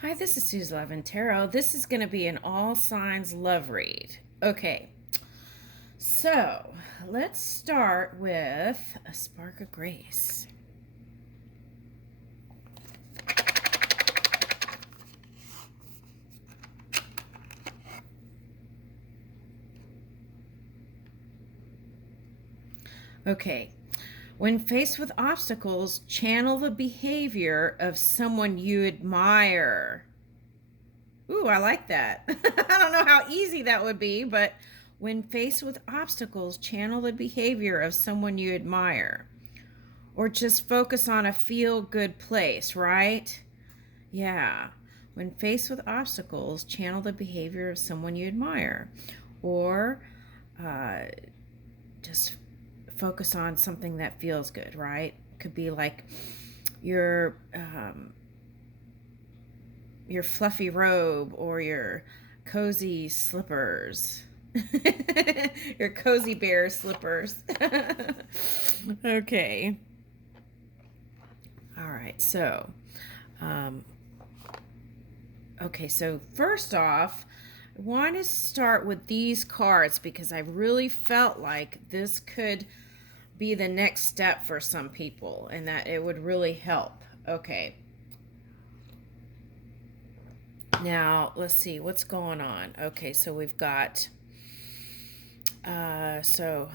Hi, this is Suze Love and Tarot. This is going to be an all signs love read. Okay, so let's start with a spark of grace. Okay, when faced with obstacles, channel the behavior of someone you admire. Ooh, I like that. I don't know how easy that would be, but when faced with obstacles, channel the behavior of someone you admire. Or just focus on a feel good place, right? Yeah. When faced with obstacles, channel the behavior of someone you admire. Or uh, just focus on something that feels good, right? Could be like your your fluffy robe or your cozy slippers. Your cozy bear slippers. Okay. All right. Um, so first off, I want to start with these cards because I really felt like this could be the next step for some people and that it would really help. Okay. Now, let's see what's going on. Okay, so we've got so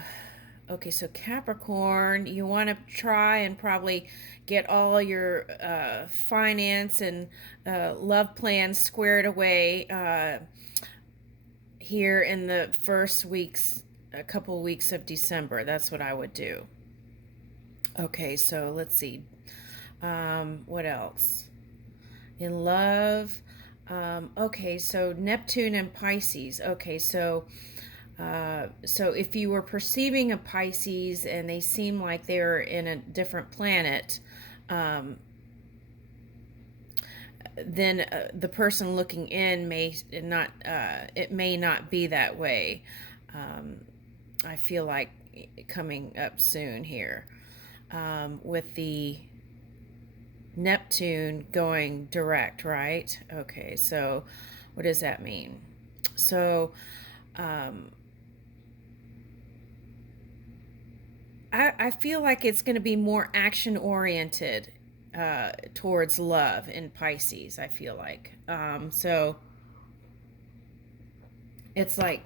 okay, so Capricorn, you want to try and probably get all your finance and love plans squared away here in the first weeks, a couple weeks of December. That's what I would do. Okay, so let's see. What else? In love. Okay, so Neptune and Pisces. Okay, so if you were perceiving a Pisces and they seem like they're in a different planet, then the person looking in may not. It may not be that way. I feel like coming up soon here with the Neptune going direct, right? Okay, so what does that mean? So I feel like it's going to be more action oriented towards love in Pisces. I feel like so it's like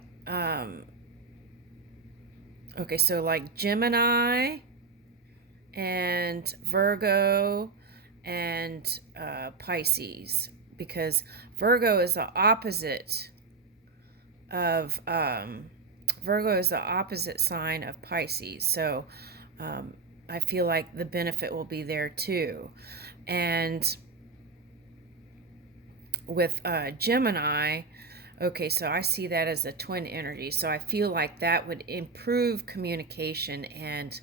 okay, so like Gemini and Virgo and Pisces, because Virgo is the opposite of Virgo is the opposite sign of Pisces. So I feel like the benefit will be there too. And with Gemini, okay, so I see that as a twin energy. So I feel like that would improve communication and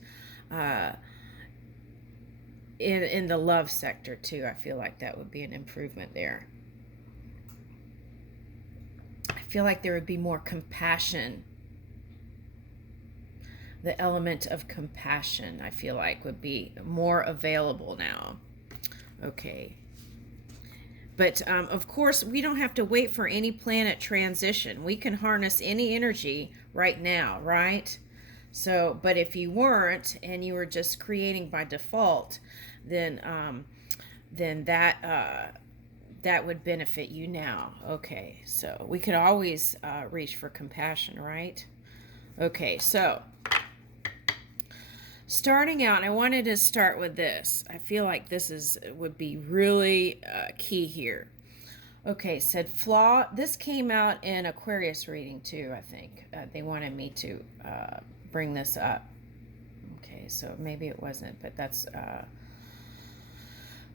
in the love sector too. I feel like that would be an improvement there. I feel like there would be more compassion. The element of compassion, I feel like, would be more available now. Okay. But of course, we don't have to wait for any planet transition. We can harness any energy right now, right? So, but if you weren't and you were just creating by default, then that would benefit you now. Okay, so we could always reach for compassion, right? Okay, so starting out, I wanted to start with this. I feel like this would be really key here. Okay, said flaw. This came out in Aquarius reading too, I think. They wanted me to bring this up. Okay, so maybe it wasn't, but that's.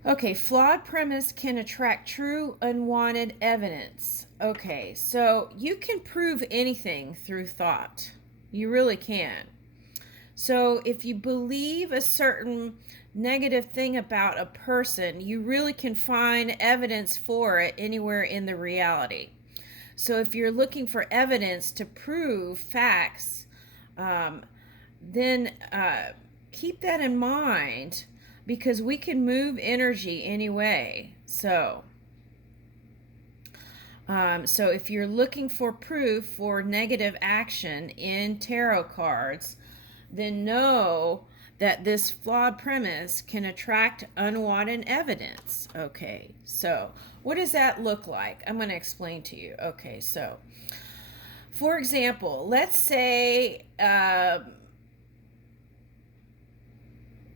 Okay, flawed premise can attract true unwanted evidence. Okay, so you can prove anything through thought. You really can. So if you believe a certain negative thing about a person, you really can find evidence for it anywhere in the reality. So if you're looking for evidence to prove facts, then keep that in mind because we can move energy anyway. So So if you're looking for proof for negative action in tarot cards, then know that this flawed premise can attract unwanted evidence. Okay, so what does that look like? I'm going to explain to you. Okay, so for example, let's say,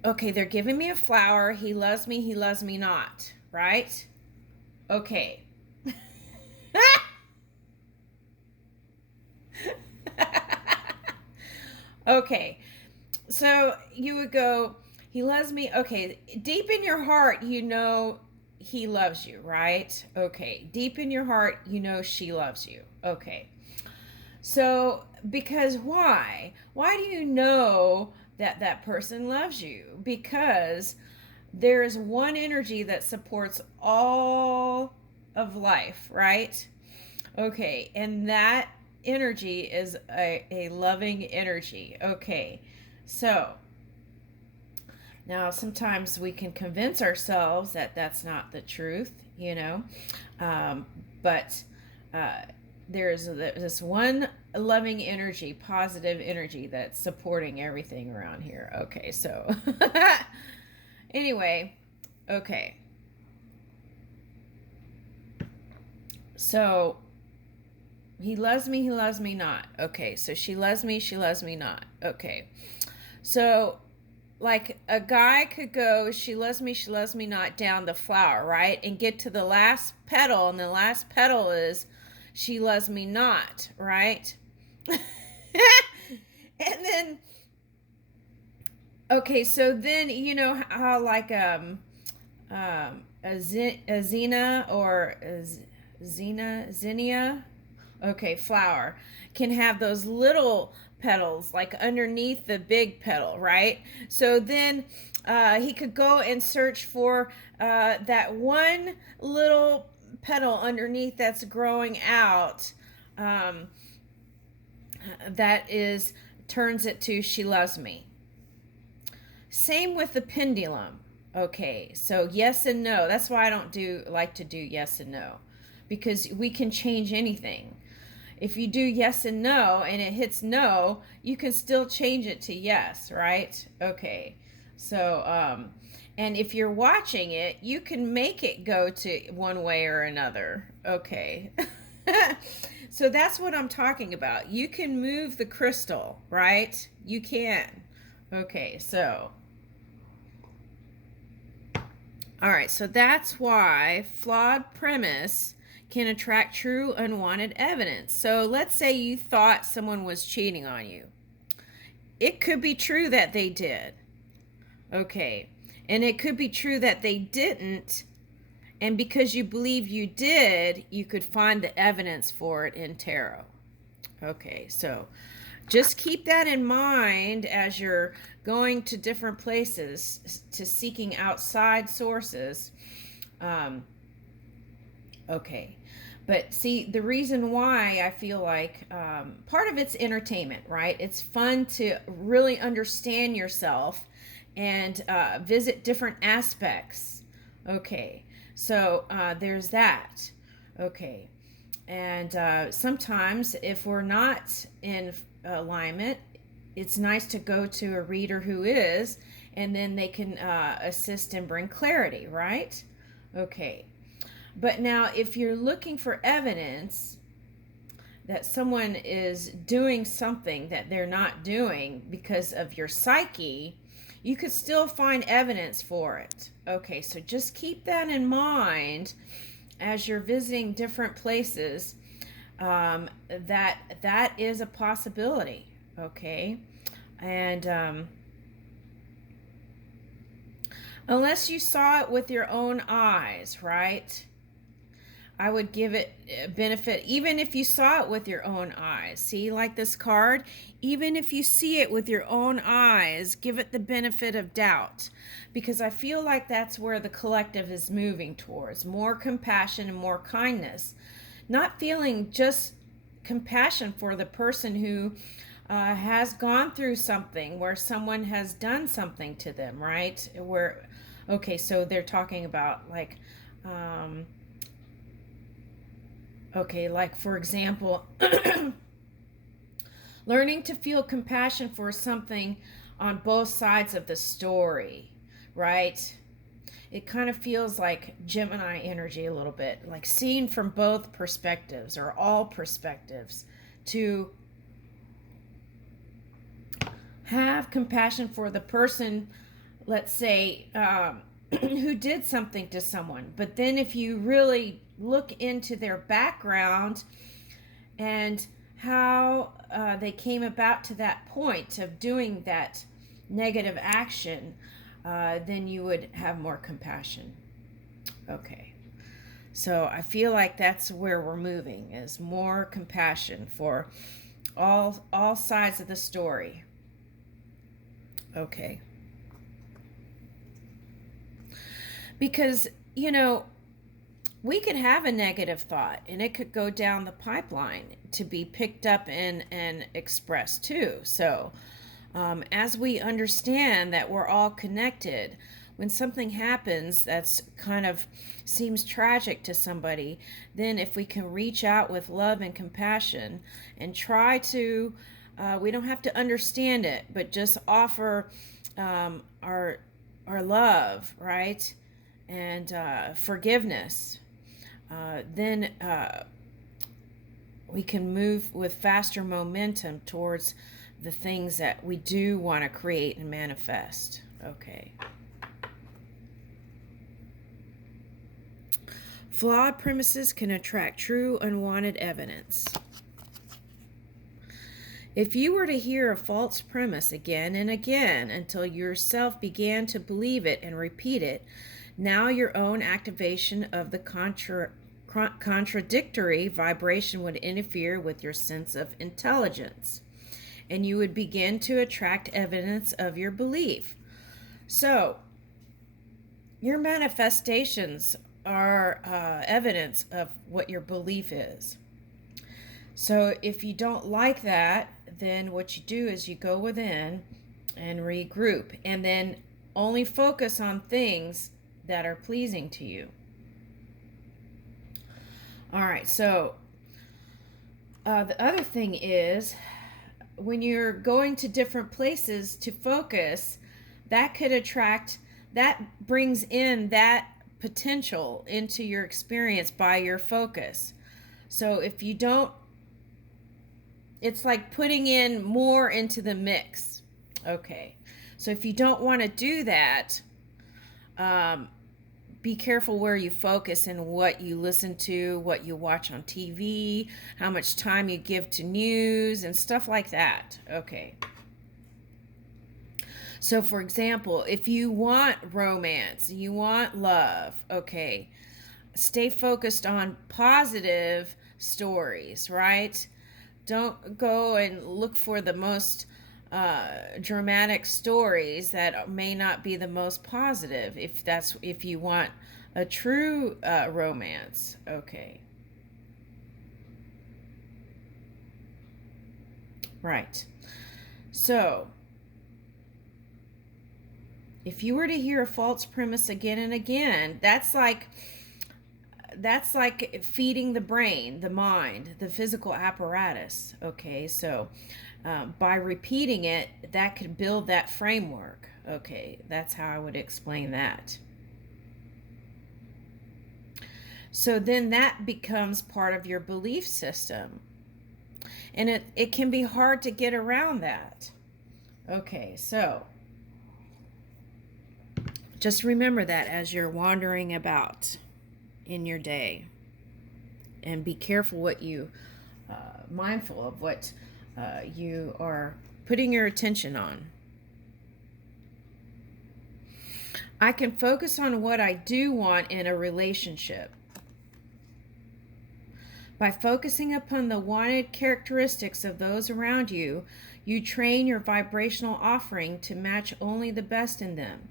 okay, they're giving me a flower. He loves me not, right? Okay. Okay, so you would go, he loves me. Okay, deep in your heart, you know he loves you, right? Okay, deep in your heart, you know she loves you. Okay, so because why? Why do you know that that person loves you? Because there is one energy that supports all of life, right? Okay, and that energy is a loving energy. Okay, so now sometimes we can convince ourselves that that's not the truth, you know, um, but uh, there's this one loving energy, positive energy that's supporting everything around here. Okay, so anyway, okay, so he loves me not. Okay, so she loves me not. Okay, so like a guy could go, she loves me not down the flower, right? And get to the last petal, and the last petal is she loves me not, right? And then, okay, so then you know how like a Xena or a Zinnia, okay, flower can have those little petals like underneath the big petal, right? So then he could go and search for that one little petal underneath that's growing out, um, that is turns it to she loves me. Same with the pendulum. Okay, so yes and no. That's why I don't do like to do yes and no, because we can change anything. If you do yes and no and it hits no, you can still change it to yes, right? Okay. So and if you're watching it, you can make it go to one way or another. Okay. So that's what I'm talking about. You can move the crystal, right? You can. Okay, so all right, so that's why flawed premise can attract true unwanted evidence. So let's say you thought someone was cheating on you. It could be true that they did. Okay. And it could be true that they didn't. And because you believe you did, you could find the evidence for it in tarot. Okay, so just keep that in mind as you're going to different places to seeking outside sources. Um, okay. But see, the reason why I feel like part of it's entertainment, right? It's fun to really understand yourself and visit different aspects. Okay. So there's that. Okay. And sometimes, if we're not in alignment, it's nice to go to a reader who is, and then they can assist and bring clarity, right? Okay. But now, if you're looking for evidence that someone is doing something that they're not doing because of your psyche, you could still find evidence for it. Okay, so just keep that in mind as you're visiting different places, that is a possibility. Okay, and unless you saw it with your own eyes, right? I would give it a benefit, even if you saw it with your own eyes. See, like this card, even if you see it with your own eyes, give it the benefit of doubt, because I feel like that's where the collective is moving towards more compassion and more kindness. Not feeling just compassion for the person who has gone through something where someone has done something to them, right? Where, okay, so they're talking about like, Okay, like for example, learning to feel compassion for something on both sides of the story, right? It kind of feels like Gemini energy a little bit, like seeing from both perspectives or all perspectives, to have compassion for the person, let's say, who did something to someone. But then if you really look into their background and how they came about to that point of doing that negative action, then you would have more compassion. Okay. So I feel like that's where we're moving, is more compassion for all sides of the story. Okay. Because, we could have a negative thought and it could go down the pipeline to be picked up and expressed too. So, as we understand that we're all connected, when something happens that's kind of seems tragic to somebody, then if we can reach out with love and compassion and try to, we don't have to understand it, but just offer our love, right? And forgiveness, then we can move with faster momentum towards the things that we do want to create and manifest. Okay. Flawed premises can attract true unwanted evidence. If you were to hear a false premise again and again until yourself began to believe it and repeat it, now your own activation of the contradictory vibration would interfere with your sense of intelligence, and you would begin to attract evidence of your belief. So, your manifestations are evidence of what your belief is. So, if you don't like that, then what you do is you go within and regroup, and then only focus on things that are pleasing to you. All right, so the other thing is, when you're going to different places to focus, that could attract, that brings in that potential into your experience by your focus. So if you don't, it's like putting in more into the mix. Okay, so if you don't want to do that, be careful where you focus and what you listen to, what you watch on TV, how much time you give to news and stuff like that. Okay. So, for example, if you want romance, you want love, okay, stay focused on positive stories, right? Don't go and look for the most dramatic stories that may not be the most positive, if you want a true romance. Okay. Right. So, if you were to hear a false premise again and again, that's like feeding the brain, the mind, the physical apparatus. Okay, so by repeating it, that could build that framework. Okay, that's how I would explain that. So then that becomes part of your belief system, and it can be hard to get around that. Okay, so just remember that as you're wandering about in your day, and be careful what you mindful of what you are putting your attention on. I can focus on what I do want in a relationship. By focusing upon the wanted characteristics of those around you, you train your vibrational offering to match only the best in them.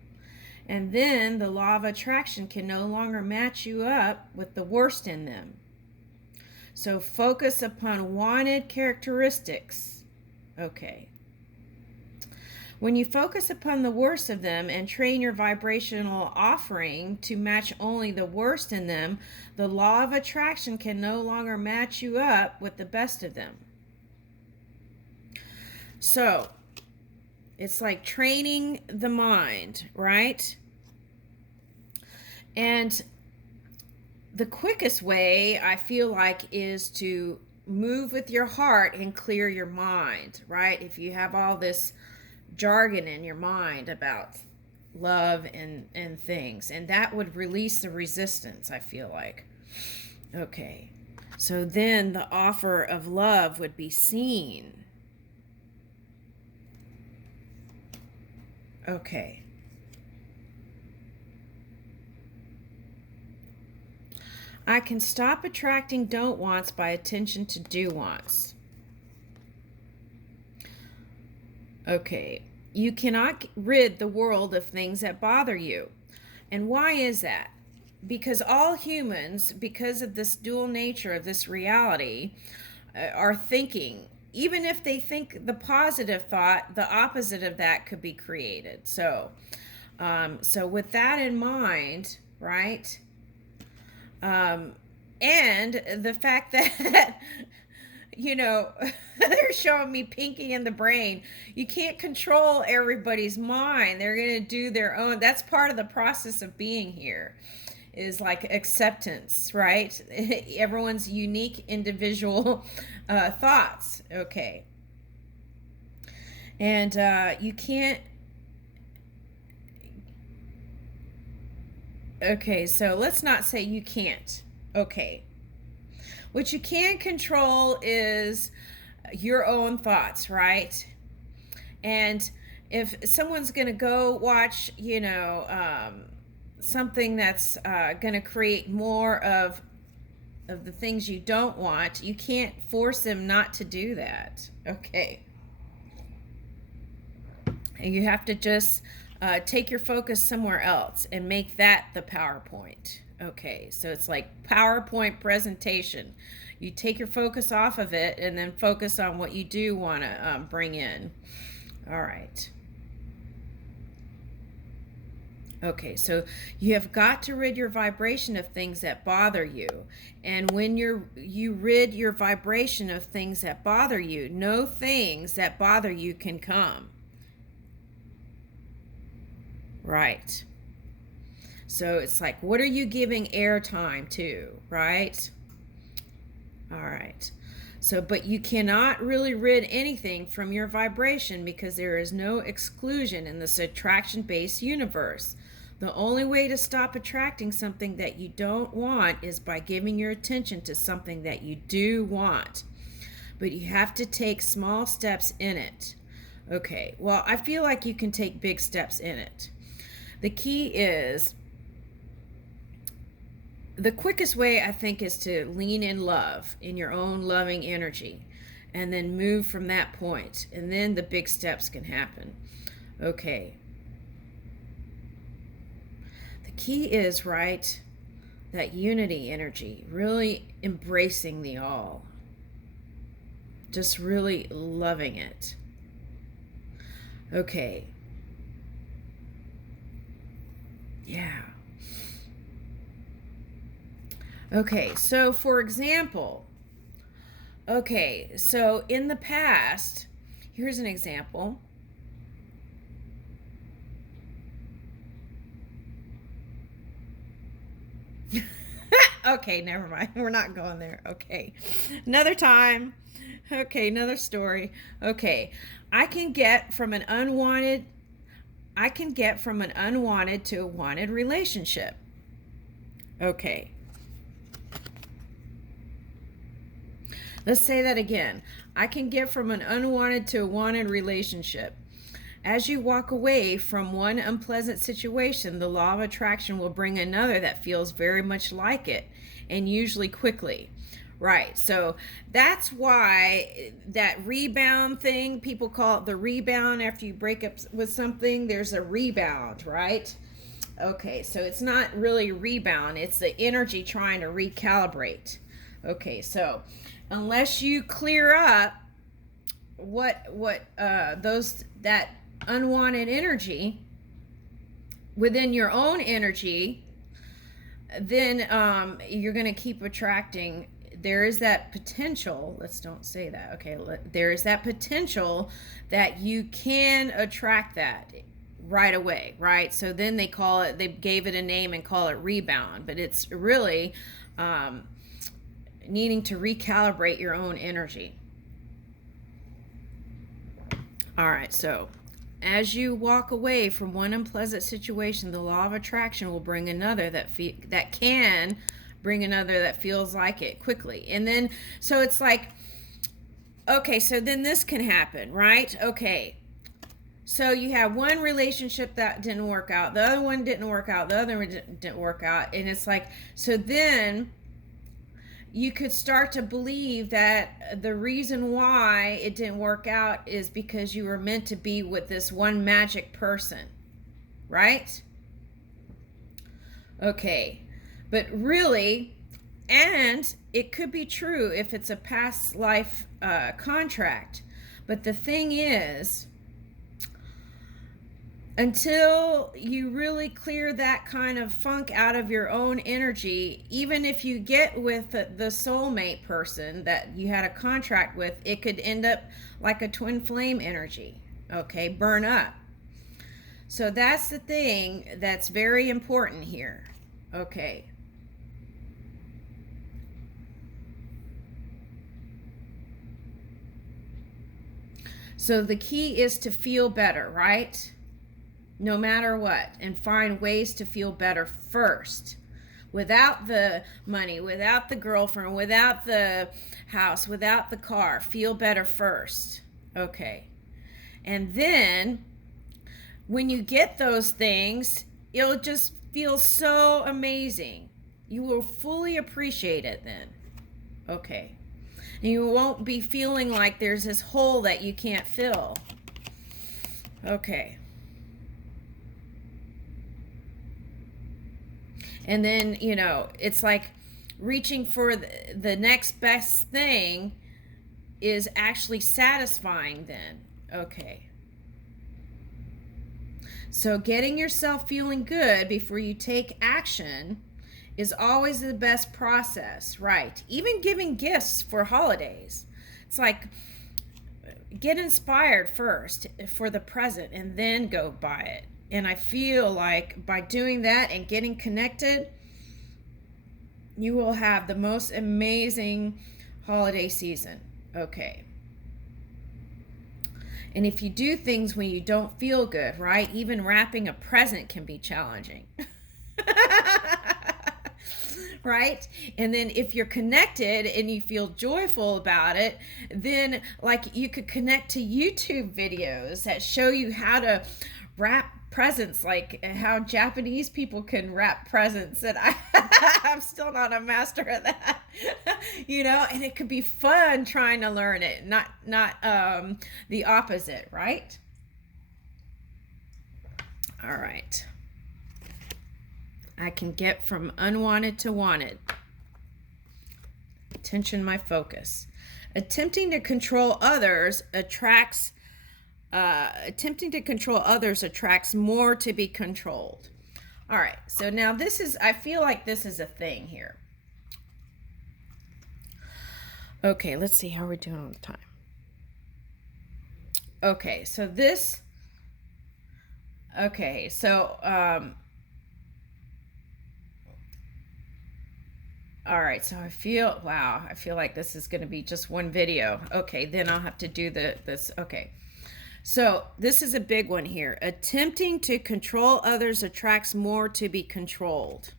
And then the law of attraction can no longer match you up with the worst in them. So focus upon wanted characteristics. Okay. When you focus upon the worst of them and train your vibrational offering to match only the worst in them, the law of attraction can no longer match you up with the best of them. So, it's like training the mind, right? And the quickest way, I feel like, is to move with your heart and clear your mind, right? If you have all this jargon in your mind about love and things, and that would release the resistance, I feel like. Okay, so then the offer of love would be seen. Okay. I can stop attracting don't wants by attention to do wants. Okay. You cannot rid the world of things that bother you. And why is that? Because all humans, because of this dual nature of this reality, are thinking. Even if they think the positive thought, the opposite of that could be created. So with that in mind, right? And the fact that, they're showing me pinky in the brain. You can't control everybody's mind. They're going to do their own. That's part of the process of being here, is like acceptance, right? Everyone's unique individual thoughts. Okay. And you can't. Okay, so let's not say you can't. Okay. What you can control is your own thoughts, right? And if someone's going to go watch, something that's going to create more of the things you don't want, you can't force them not to do that. Okay. And you have to just take your focus somewhere else and make that the PowerPoint. Okay, so it's like PowerPoint presentation. You take your focus off of it and then focus on what you do want to bring in. All right. Okay, so you have got to rid your vibration of things that bother you. And when you rid your vibration of things that bother you, no things that bother you can come. Right. So it's like, what are you giving airtime to, right? All right. So, but you cannot really rid anything from your vibration because there is no exclusion in this attraction-based universe. The only way to stop attracting something that you don't want is by giving your attention to something that you do want. But you have to take small steps in it. Okay, well, I feel like you can take big steps in it. The key is, the quickest way, I think, is to lean in love, in your own loving energy, and then move from that point, and then the big steps can happen. Okay. The key is, right, that unity energy, really embracing the all, just really loving it. Okay. Yeah. Okay, so for example, so in the past, here's an example. Okay, never mind. We're not going there. Okay. Another time. Okay, another story. Okay. I can get from an unwanted to a wanted relationship. Okay. Let's say that again. I can get from an unwanted to a wanted relationship. As you walk away from one unpleasant situation, the law of attraction will bring another that feels very much like it, and usually quickly. Right, so that's why that rebound thing, people call it the rebound. After you break up with something, there's a rebound, right? Okay, so it's not really rebound, it's the energy trying to recalibrate. Okay, so unless you clear up what that unwanted energy within your own energy, then you're going to keep attracting. There is that potential. Let's don't say that. Okay. There is that potential that you can attract that right away, right? So then they gave it a name and call it rebound, but it's really needing to recalibrate your own energy. All right. So as you walk away from one unpleasant situation, the law of attraction will bring another that can bring another that feels like it quickly. And then, so it's like, okay, so then this can happen, right? Okay. So you have one relationship that didn't work out, the other one didn't work out, the other one didn't work out. And it's like, so then you could start to believe that the reason why it didn't work out is because you were meant to be with this one magic person, right? Okay, but really, and it could be true if it's a past life contract, but the thing is, until you really clear that kind of funk out of your own energy, even if you get with the soulmate person that you had a contract with, it could end up like a twin flame energy, okay, burn up. So that's the thing that's very important here, okay. So the key is to feel better, right? No matter what, and find ways to feel better first, without the money, without the girlfriend, without the house, without the car. Feel better first, okay. And then when you get those things, it'll just feel so amazing. You will fully appreciate it then, okay. And you won't be feeling like there's this hole that you can't fill, okay. And then, it's like reaching for the next best thing is actually satisfying then. Okay. So getting yourself feeling good before you take action is always the best process, right? Even giving gifts for holidays. It's like, get inspired first for the present and then go buy it. And I feel like by doing that and getting connected, you will have the most amazing holiday season. Okay. And if you do things when you don't feel good, right? Even wrapping a present can be challenging. Right? And then if you're connected and you feel joyful about it, then like you could connect to YouTube videos that show you how to wrap presents, like how Japanese people can wrap presents, and I'm still not a master of that. And it could be fun trying to learn it, not the opposite, right? All right. I can get from unwanted to wanted. Attention, my focus. Attempting to control others attracts more to be controlled. All right, so now I feel like this is a thing here. Okay, let's see how we're doing on the time. Okay, so all right, so I feel like this is going to be just one video. Okay, then I'll have to do this. Okay. So this is a big one here. Attempting to control others attracts more to be controlled.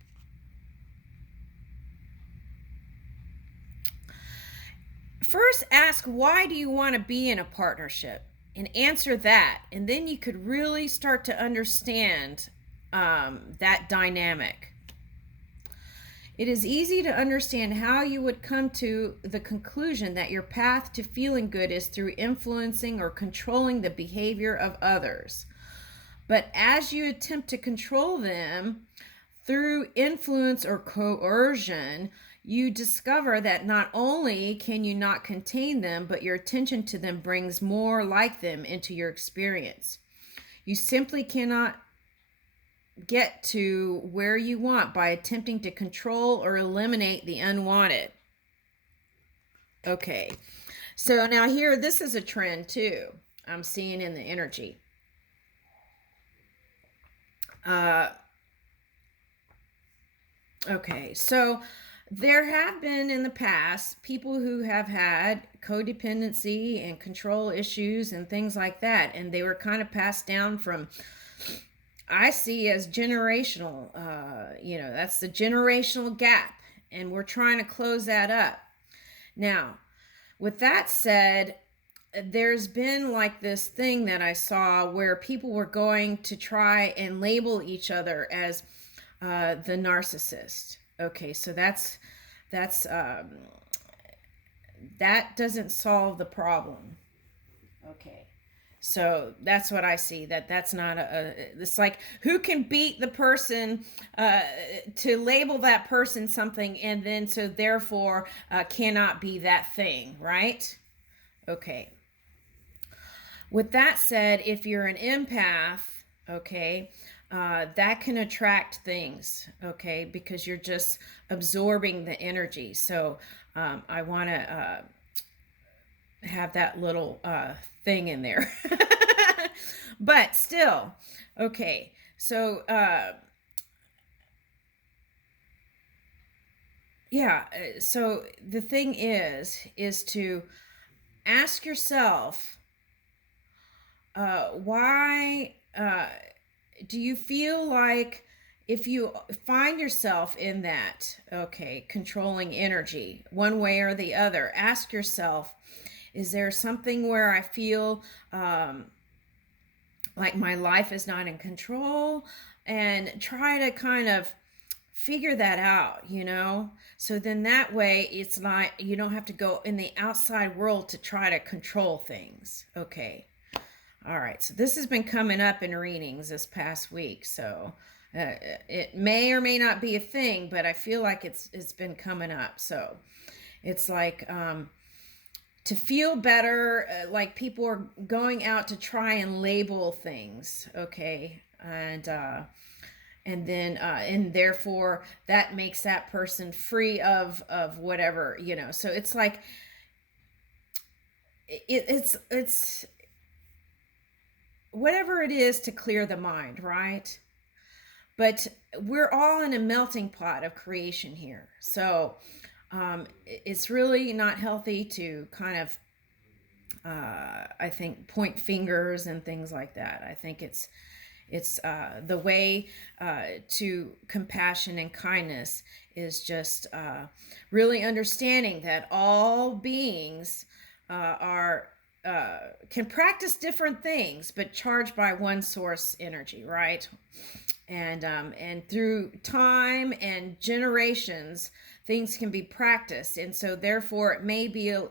First, ask, why do you want to be in a partnership? And answer that. And then you could really start to understand that dynamic. It is easy to understand how you would come to the conclusion that your path to feeling good is through influencing or controlling the behavior of others. But as you attempt to control them through influence or coercion, you discover that not only can you not contain them, but your attention to them brings more like them into your experience. You simply cannot get to where you want by attempting to control or eliminate the unwanted. Okay, so now here, this is a trend too I'm seeing in the energy. Okay, so there have been in the past people who have had codependency and control issues and things like that, and they were kind of passed down from, I see, as generational. That's the generational gap, and we're trying to close that up. Now, with that said, there's been like this thing that I saw where people were going to try and label each other as the narcissist. Okay, so that's that doesn't solve the problem. Okay, so that's what I see. That's not it's like, who can beat the person, to label that person something, and then so therefore cannot be that thing, right? Okay. With that said, if you're an empath, okay, that can attract things, okay, because you're just absorbing the energy. So I want to have that little thing in there. But still, okay, so yeah, so the thing is to ask yourself, why do you feel like, if you find yourself in that, okay, controlling energy one way or the other, ask yourself, is there something where I feel like my life is not in control? And try to kind of figure that out. So then that way it's not, you don't have to go in the outside world to try to control things. Okay. All right, so this has been coming up in readings this past week, so it may or may not be a thing, but I feel like it's been coming up. So it's like, to feel better, like people are going out to try and label things, okay, and then and therefore that makes that person free of whatever. So it's like, it's whatever it is to clear the mind, right? But we're all in a melting pot of creation here. So it's really not healthy to kind of, I think, point fingers and things like that. I think it's the way to compassion and kindness is just really understanding that all beings are can practice different things, but charged by one source energy, right? And through time and generations, things can be practiced, and so therefore it may be a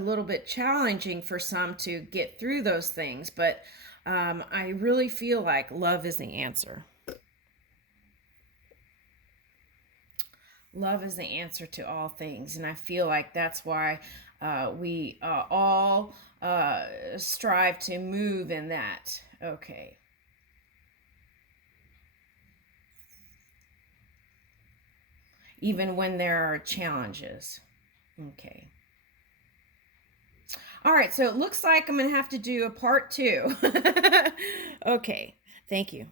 little bit challenging for some to get through those things, but I really feel like love is the answer. Love is the answer to all things, and I feel like that's why we all strive to move in that. Okay. Even when there are challenges. Okay. All right, so it looks like I'm going to have to do a part 2. Okay. Thank you.